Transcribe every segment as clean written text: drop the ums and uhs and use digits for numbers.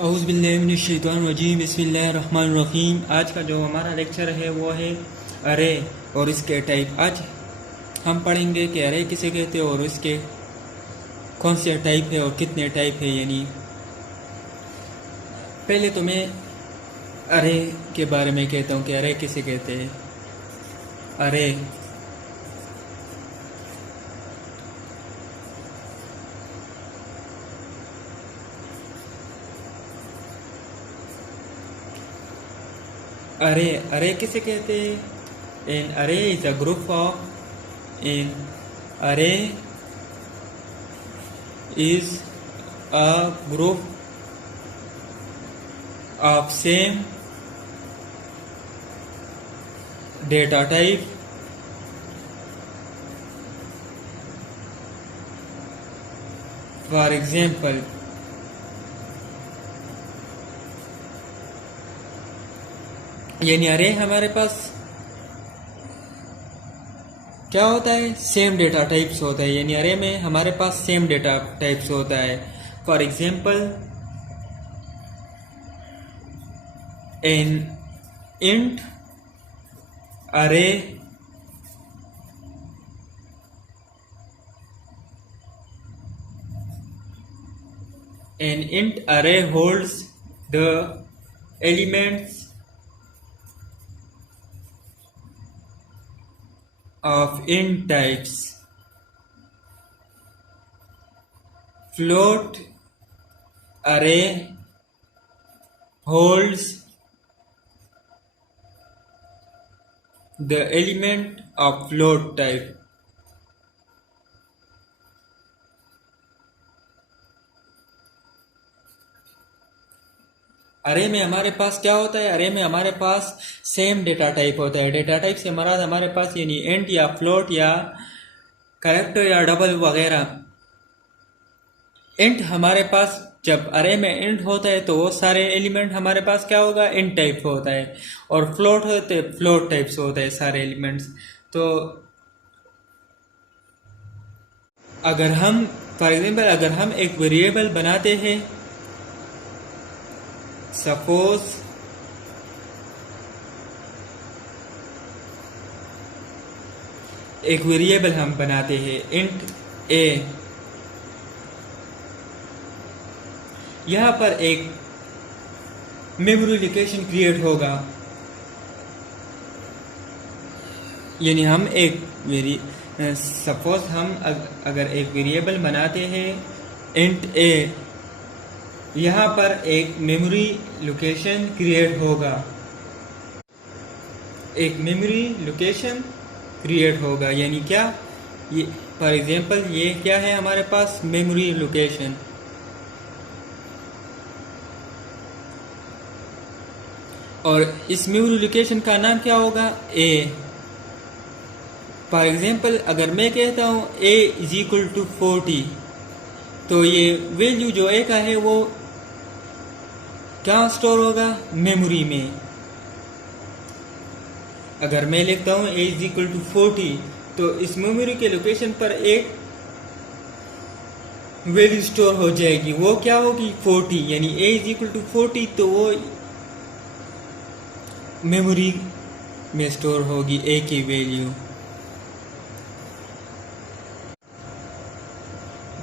औज़ुबिल्लाहिमिनश्शैतानिर्रजीम बिस्मिल्लाहिर्रहमानिर्रहीम। आज का जो हमारा लेक्चर है वो है अरे और इसके टाइप। आज हम पढ़ेंगे कि अरे किसे कहते हैं और इसके कौन से टाइप है और कितने टाइप है। यानी पहले तो मैं अरे के बारे में कहता हूँ कि अरे किसे कहते हैं। अरे किसे कहते हैं। An array is a group of an array is a group of same data type for example यानी अरे हमारे पास क्या होता है, सेम डेटा टाइप्स होता है। यानी अरे में हमारे पास सेम डेटा टाइप्स होता है। फॉर एग्जाम्पल एन इंट अरे holds the elements of int types. Float array holds the element of float type. अरे में हमारे पास क्या होता है, अरे में हमारे पास सेम डेटा टाइप होता है। डेटा टाइप से मराद हमारे पास यानी इंट या फ्लोट या कैरेक्टर या डबल वगैरह। इंट हमारे पास जब अरे में इंट होता है तो वो सारे एलिमेंट हमारे पास क्या होगा, इंट टाइप होता है। और फ्लोट होते फ्लोट टाइप से होता है सारे एलिमेंट्स। तो अगर हम फॉर एग्जाम्पल अगर हम एक वेरिएबल बनाते हैं, सपोज एक वेरिएबल हम बनाते हैं इंट ए, यहां पर एक मेमोरी लोकेशन क्रिएट होगा। यानी हम एक सपोज हम अगर एक वेरिएबल बनाते हैं इंट ए, यहाँ पर एक मेमोरी लोकेशन क्रिएट होगा। एक मेमोरी लोकेशन क्रिएट होगा यानी क्या, ये फॉर एग्जांपल ये क्या है हमारे पास, मेमोरी लोकेशन। और इस मेमोरी लोकेशन का नाम क्या होगा, ए। फॉर एग्जांपल अगर मैं कहता हूँ a इज इक्वल टू 40, तो ये वैल्यू जो a का है वो क्या स्टोर होगा, मेमोरी में। अगर मैं लिखता हूँ a इज इक्वल टू 40, तो इस मेमोरी के लोकेशन पर एक वैल्यू स्टोर हो जाएगी, वो क्या होगी, 40। यानी a इज इक्वल टू 40, तो वो मेमोरी में स्टोर होगी a की वैल्यू।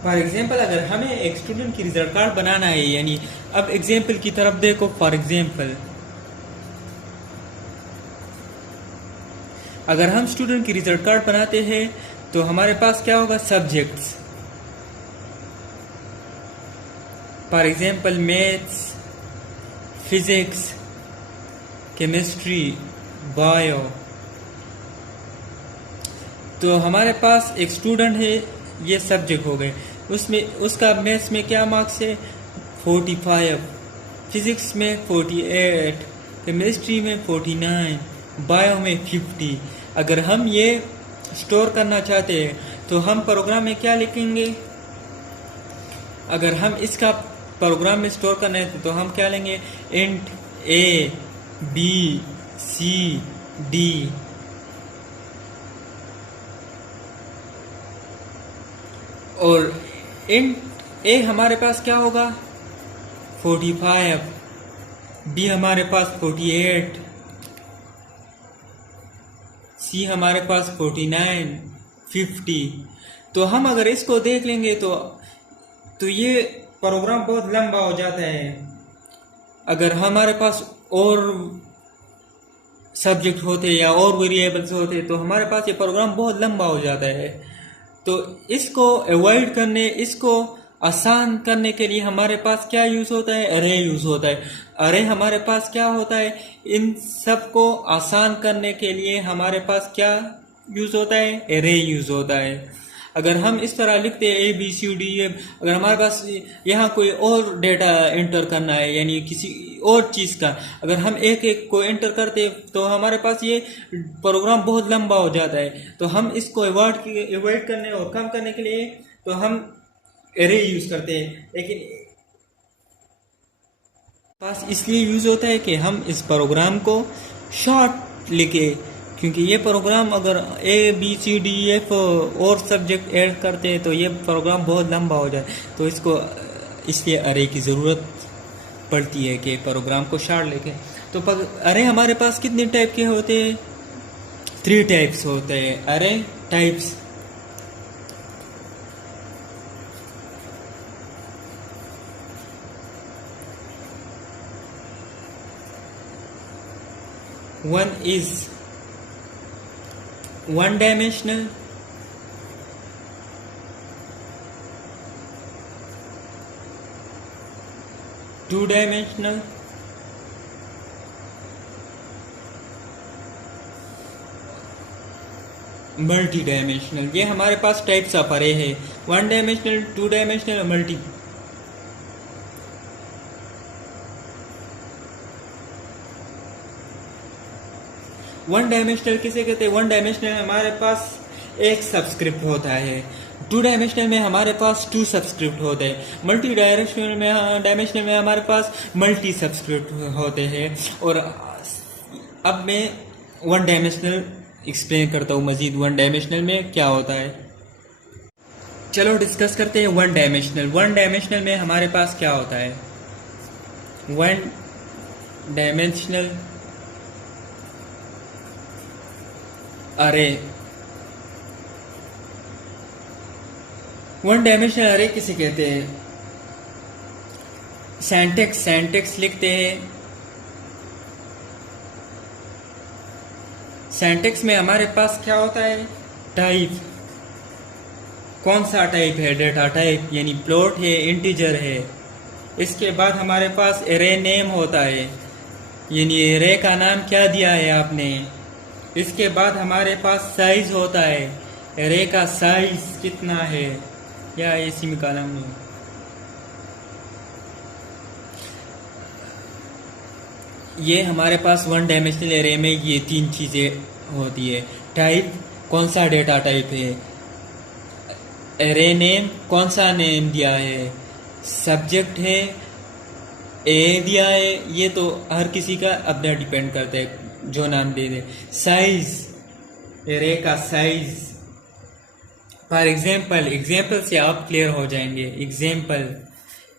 फॉर एग्जाम्पल अगर हमें एक स्टूडेंट की रिजल्ट कार्ड बनाना है, यानी अब एग्जाम्पल की तरफ देखो। फॉर एग्जाम्पल अगर हम स्टूडेंट की रिजल्ट कार्ड बनाते हैं तो हमारे पास क्या होगा, subjects. For example maths, physics, chemistry, bio. तो हमारे पास एक स्टूडेंट है, ये सब्जेक्ट हो गए। उसमें उसका मैथ्स में क्या मार्क्स है, 45, फिजिक्स में 48, केमिस्ट्री में 49, बायो में 50। अगर हम ये स्टोर करना चाहते हैं तो हम प्रोग्राम में क्या लिखेंगे, अगर हम इसका प्रोग्राम में स्टोर करना है तो हम क्या लेंगे, int A B C D. और इंट ए हमारे पास क्या होगा, 45, बी हमारे पास 48, सी हमारे पास 49, 50। तो हम अगर इसको देख लेंगे तो ये प्रोग्राम बहुत लंबा हो जाता है। अगर हमारे पास और सब्जेक्ट होते या और वेरिएबल्स होते तो हमारे पास ये प्रोग्राम बहुत लंबा हो जाता है। तो इसको अवॉइड करने, इसको आसान करने के लिए हमारे पास क्या यूज़ होता है? अरे यूज़ होता है। अरे हमारे पास क्या होता है? इन सब को आसान करने के लिए हमारे पास क्या यूज़ होता है? अरे यूज़ होता है। अगर हम इस तरह लिखते हैं ABCD, अगर हमारे पास यहाँ कोई और डेटा एंटर करना है, यानी किसी और चीज़ का, अगर हम एक एक को एंटर करते तो हमारे पास ये प्रोग्राम बहुत लंबा हो जाता है। तो हम इसको अवॉइड करने और कम करने के लिए तो हम एरे यूज़ करते हैं। लेकिन पास इसलिए यूज़ होता है कि हम इस प्रोग्राम को शॉर्ट लिखे, क्योंकि ये प्रोग्राम अगर ABCDEF और सब्जेक्ट ऐड करते हैं तो ये प्रोग्राम बहुत लंबा हो जाए। तो इसको इसलिए अरे की ज़रूरत पड़ती है कि प्रोग्राम को शॉर्ट लिखें। तो अरे हमारे पास कितने टाइप के होते हैं? 3 टाइप्स होते हैं अरे types. One is one dimensional, two dimensional, multi dimensional. ये हमारे पास टाइप्स ऑफ अरे है, 1 डायमेंशनल, 2 डायमेंशनल और मल्टी। वन डायमेंशनल किसे कहते हैं? 1 डायमेंशनल हमारे पास एक सबस्क्रिप्ट होता है, 2 डायमेंशनल में हमारे पास 2 सबस्क्रिप्ट होते हैं, मल्टी डायमेंशनल में हमारे पास मल्टी सबस्क्रिप्ट होते हैं। और अब मैं 1 डायमेंशनल एक्सप्लेन करता हूँ मजीद 1 डायमेंशनल में क्या होता है। चलो डिस्कस करते हैं 1 डायमेंशनल। 1 डायमेंशनल में हमारे पास क्या होता है? 1 डायमेंशनल अरे, 1 डायमेंशनल अरे किसे कहते हैं? सिंटैक्स लिखते हैं। सिंटैक्स में हमारे पास क्या होता है? टाइप। कौन सा टाइप है? डेटा टाइप, यानी फ्लोट है, इंटीजर है। इसके बाद हमारे पास एरे नेम होता है, यानी एरे का नाम क्या दिया है आपने। इसके बाद हमारे पास साइज होता है, एरे का साइज कितना है, या इसी में कॉलम में। ये हमारे पास 1 डायमेंशनल एरे में ये 3 चीज़ें होती है। टाइप, कौन सा डेटा टाइप है, एरे नेम, कौन सा नेम दिया है, सब्जेक्ट है, ए दिया है, ये तो हर किसी का अपना डिपेंड करता है जो नाम दे दे। साइज, एरे का साइज। फॉर एग्जाम्पल से आप क्लियर हो जाएंगे। एग्जाम्पल,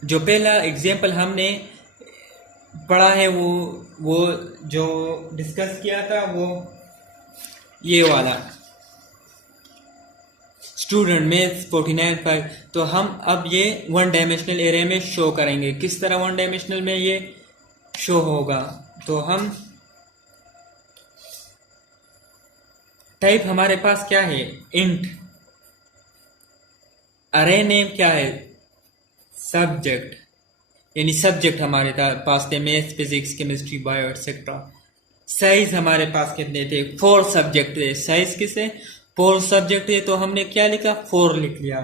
जो पहला एग्जाम्पल हमने पढ़ा है वो जो डिस्कस किया था वो ये वाला स्टूडेंट मैथ्स 49.5। तो हम अब ये 1 डायमेंशनल एरे में शो करेंगे। किस तरह 1 डायमेंशनल में ये शो होगा? तो हम टाइप हमारे पास क्या है? इंट। अरे नेम क्या है? सब्जेक्ट, यानी सब्जेक्ट हमारे पास थे maths, physics, chemistry, bio etcetera. Size हमारे पास कितने थे? 4 सब्जेक्ट थे। साइज किसे? 4 सब्जेक्ट है, तो हमने क्या लिखा? 4 लिख लिया।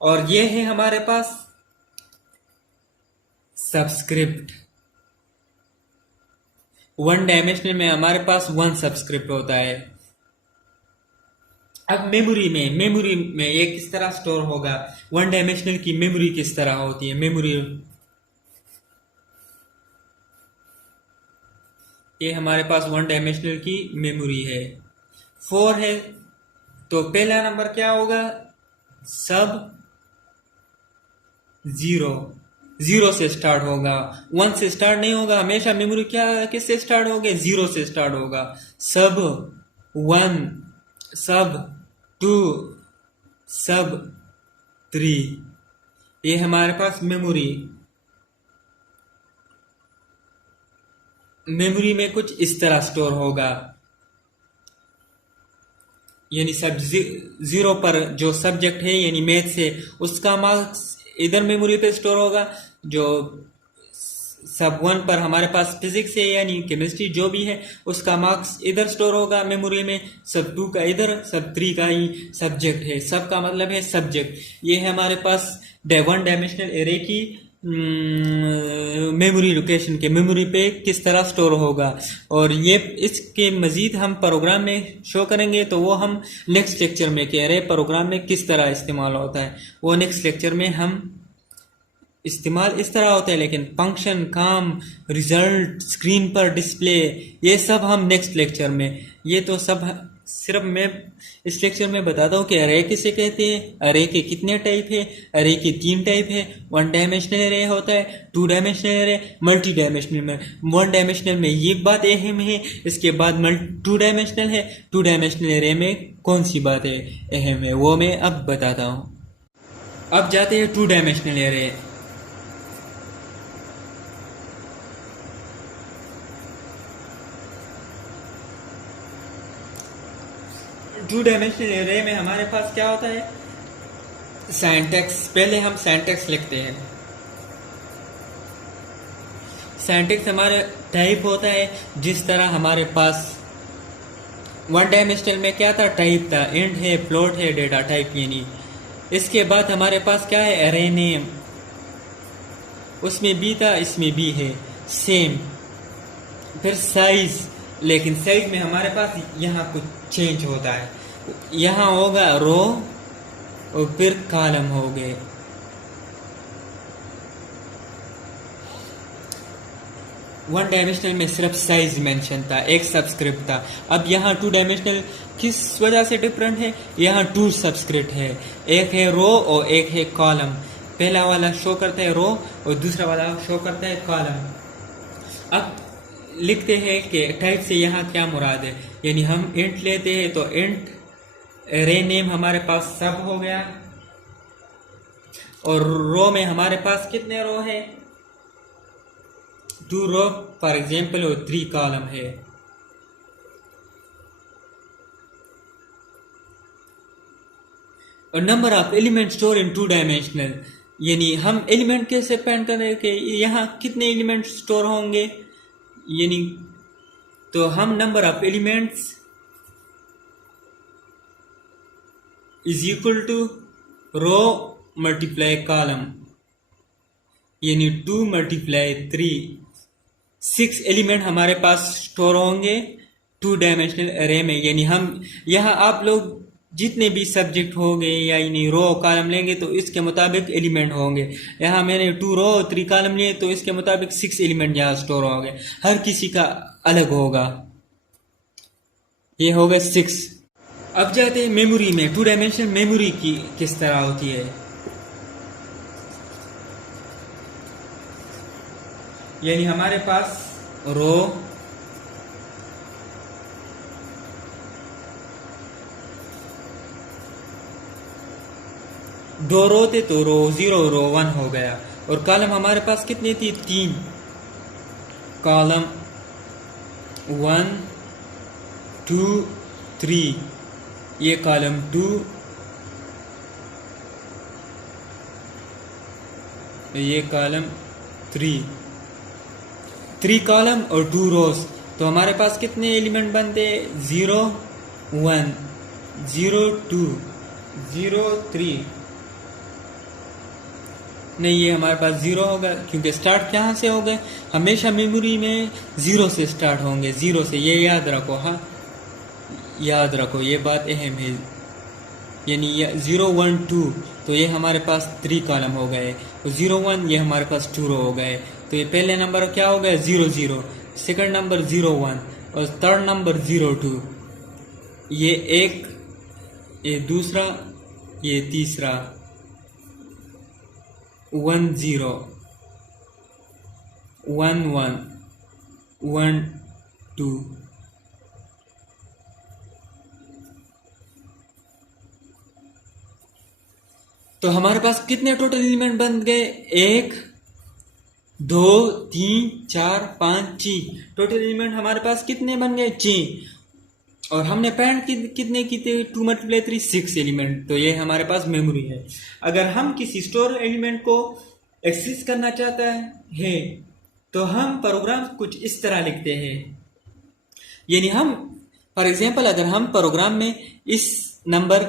और ये है हमारे पास सब्सक्रिप्ट। 1 डायमेंशनल में हमारे पास 1 सब्सक्रिप्ट होता है। अब मेमोरी में ये किस तरह स्टोर होगा? 1 डायमेंशनल की मेमोरी किस तरह होती है? मेमोरी, ये हमारे पास 1 डायमेंशनल की मेमोरी है। 4 है, तो पहला नंबर क्या होगा? सब 0, जीरो से स्टार्ट होगा, वन से स्टार्ट नहीं होगा। हमेशा मेमोरी क्या किससे स्टार्ट होगा? जीरो से स्टार्ट होगा। सब वन, सब टू, सब थ्री, ये हमारे पास मेमोरी में कुछ इस तरह स्टोर होगा। यानी सब जीरो पर जो सब्जेक्ट है यानी मैथ्स है उसका मार्क्स इधर मेमोरी पे स्टोर होगा। जो सब वन पर हमारे पास फिजिक्स है यानी केमिस्ट्री जो भी है उसका मार्क्स इधर स्टोर होगा मेमोरी में। सब टू का इधर, सब थ्री का ही सब्जेक्ट है। सब का मतलब है सब्जेक्ट। ये है हमारे पास वन डायमेंशनल एरे की मेमोरी लोकेशन के मेमोरी पे किस तरह स्टोर होगा। और ये इसके मज़ीद हम प्रोग्राम में शो करेंगे तो वो हम नेक्स्ट लेक्चर में कि एरे प्रोग्राम में किस तरह इस्तेमाल होता है वो नेक्स्ट लेक्चर में हम इस्तेमाल इस तरह होता है। लेकिन फंक्शन, काम, रिजल्ट, स्क्रीन पर डिस्प्ले, ये सब हम नेक्स्ट लेक्चर में, ये तो सब सिर्फ मैं इस लेक्चर में बताता हूँ कि अरे किसे कहते हैं, अरे के कितने टाइप है। अरे के 3 टाइप है। वन डायमेंशनल अरे होता है, टू डायमेंशनल अरे, मल्टी डायमेंशनल में। वन डायमेंशनल में ये बात अहम है, इसके बाद टू डायमेंशनल है। टू डायमेंशनल अरे में कौन सी बात है अहम है वो मैं अब बताता हूँ। अब जाते हैं टू डायमेंशनल अरे। टू डायमेंशनल एरे में हमारे पास क्या होता है? सिंटैक्स। पहले हम सिंटैक्स लिखते हैं। सिंटैक्स हमारे टाइप होता है जिस तरह हमारे पास वन डायमेंशनल में क्या था? टाइप था, इंट है, फ्लोट है, डेटा टाइप यानी। इसके बाद हमारे पास क्या है? Array name. उसमें भी था, इसमें भी है सेम। फिर साइज, लेकिन साइज में हमारे पास यहाँ कुछ चेंज होता है। यहाँ होगा रो और फिर कॉलम हो गए। वन डायमेंशनल में सिर्फ साइज मेंशन था, एक सबस्क्रिप्ट था। अब यहाँ टू डायमेंशनल किस वजह से डिफरेंट है? यहाँ टू सबस्क्रिप्ट है, एक है रो और एक है कॉलम। पहला वाला शो करता है रो और दूसरा वाला शो करता है कॉलम। अब लिखते हैं कि टाइप से यहाँ क्या मुराद है। यानी हम इंट लेते हैं तो इंट एरे नेम हमारे पास सब हो गया। और रो में हमारे पास कितने रो है? 2 रो फॉर एग्जाम्पल और 3 कॉलम है। और number of element store in two dimensional, यानी हम एलिमेंट कैसे पेंट करें कि यहाँ कितने एलिमेंट स्टोर होंगे। यानी तो हम number of elements is equal to row multiply column, यानी 2 मल्टीप्लाई 3, 6 एलिमेंट हमारे पास स्टोर होंगे टू डायमेंशनल एरे में। यानी हम यहाँ आप लोग जितने भी सब्जेक्ट होंगे या यानी रो कॉलम लेंगे तो इसके मुताबिक एलिमेंट होंगे। यहाँ मैंने 2 रो 3 कॉलम लिए तो इसके मुताबिक 6 एलिमेंट यहाँ स्टोर होंगे। हर किसी का अलग होगा। ये होगा 6। अब जाते हैं मेमोरी में। टू डायमेंशनल मेमोरी की किस तरह होती है। यानी हमारे पास रो, दो रो थे तो रो 0 रो 1 हो गया। और कॉलम हमारे पास कितनी थी? 3 कॉलम, 1 2 3, ये कॉलम 2, ये कॉलम 3 कॉलम और 2 रोज। तो हमारे पास कितने एलिमेंट बनते हैं? 0 1 0 2 0 3। नहीं, ये हमारे पास 0 होगा क्योंकि स्टार्ट कहाँ से हो गए? हमेशा मेमोरी में 0 से स्टार्ट होंगे, 0 से। ये याद रखो, हाँ याद रखो, ये बात अहम है। यानी 0 1 2 तो ये हमारे पास 3 कॉलम हो गए, और 0 1 ये हमारे पास 2 रो हो गए। तो ये पहले नंबर क्या हो गया? 0 0, सेकंड नंबर 0 1 और थर्ड नंबर 0 2। ये एक, ये दूसरा, ये तीसरा 1 0। 1 1 1 2। तो हमारे पास कितने टोटल एलिमेंट बन गए? 1 2 3 4 5 6। टोटल एलिमेंट हमारे पास कितने बन गए? 6। और हमने पैंट कितने की थे? 2 × 3 6 एलिमेंट। तो ये हमारे पास मेमोरी है। अगर हम किसी स्टोर एलिमेंट को एक्सेस करना चाहता है तो हम प्रोग्राम कुछ इस तरह लिखते हैं। यानी हम फॉर एग्जांपल अगर हम प्रोग्राम में इस नंबर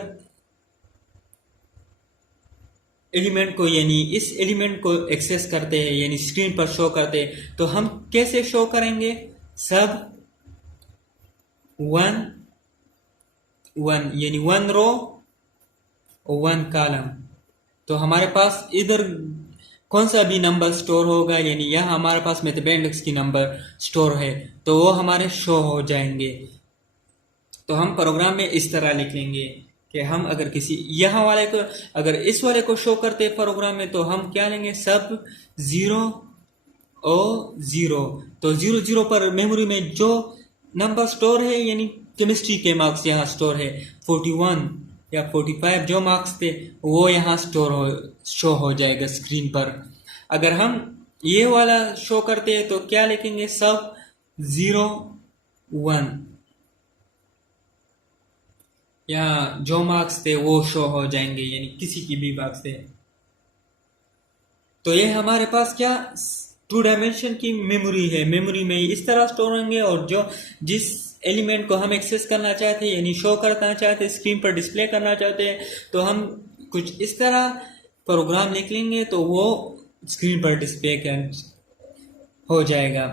एलिमेंट को यानी इस एलिमेंट को एक्सेस करते हैं यानी स्क्रीन पर शो करते हैं तो हम कैसे शो करेंगे? सब 1 1 यानी 1 रो और 1 कॉलम। तो हमारे पास इधर कौन सा भी नंबर स्टोर होगा यानी यहाँ हमारे पास मैथमेटिक्स की नंबर स्टोर है तो वो हमारे शो हो जाएंगे। तो हम प्रोग्राम में इस तरह लिखेंगे कि हम अगर किसी यहाँ वाले को अगर इस वाले को शो करते प्रोग्राम में तो हम क्या लेंगे? सब 0 और 0। तो 0 0 पर मेमोरी में जो नंबर स्टोर है यानी केमिस्ट्री के मार्क्स यहाँ स्टोर है। 41 या 45 जो मार्क्स थे वो यहाँ शो हो जाएगा स्क्रीन पर। अगर हम ये वाला शो करते हैं तो क्या लिखेंगे? सब 0 1 या जो मार्क्स थे वो शो हो जाएंगे यानी किसी की भी मार्क्स थे। तो ये हमारे पास क्या 2 डायमेंशन की मेमोरी है। मेमोरी में इस तरह स्टोर होंगे और जो जिस एलिमेंट को हम एक्सेस करना चाहते हैं यानी शो करना चाहते हैं स्क्रीन पर डिस्प्ले करना चाहते हैं तो हम कुछ इस तरह प्रोग्राम लिख लेंगे तो वो स्क्रीन पर डिस्प्ले हो जाएगा।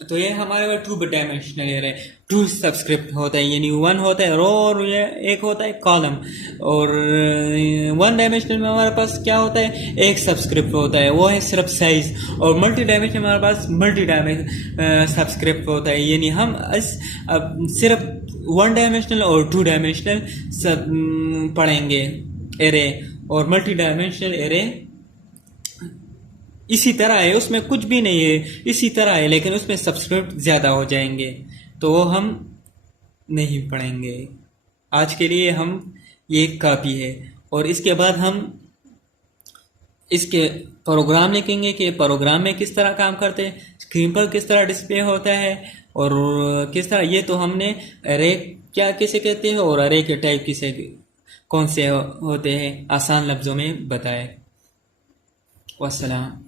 तो ये हमारे 2 डायमेंशनल है। 2 सबस्क्रिप्ट होता है यानी 1 होता है रो और ये 1 होता है कॉलम। और 1 डायमेंशनल में हमारे पास क्या होता है? 1 सबस्क्रिप्ट होता है वो है सिर्फ साइज। और मल्टी डायमेंशनल में हमारे पास मल्टी डायमेंशनल सबस्क्रिप्ट होता है यानी हम सिर्फ 1 डायमेंशनल और 2 डायमेंशनल सब पढ़ेंगे एरे। और मल्टी डायमेंशनल एरे इसी तरह है, उसमें कुछ भी नहीं है, इसी तरह है लेकिन उसमें सब्सक्रिप्ट ज़्यादा हो जाएंगे तो वो हम नहीं पढ़ेंगे। आज के लिए हम ये काफ़ी है। और इसके बाद हम इसके प्रोग्राम लिखेंगे कि प्रोग्राम में किस तरह काम करते हैं, स्क्रीन पर किस तरह डिस्प्ले होता है और किस तरह। ये तो हमने अरे क्या किसे कहते हैं और अरे के टाइप किसे कौन से होते हैं आसान लफ्ज़ों में बताए। वस्सलाम।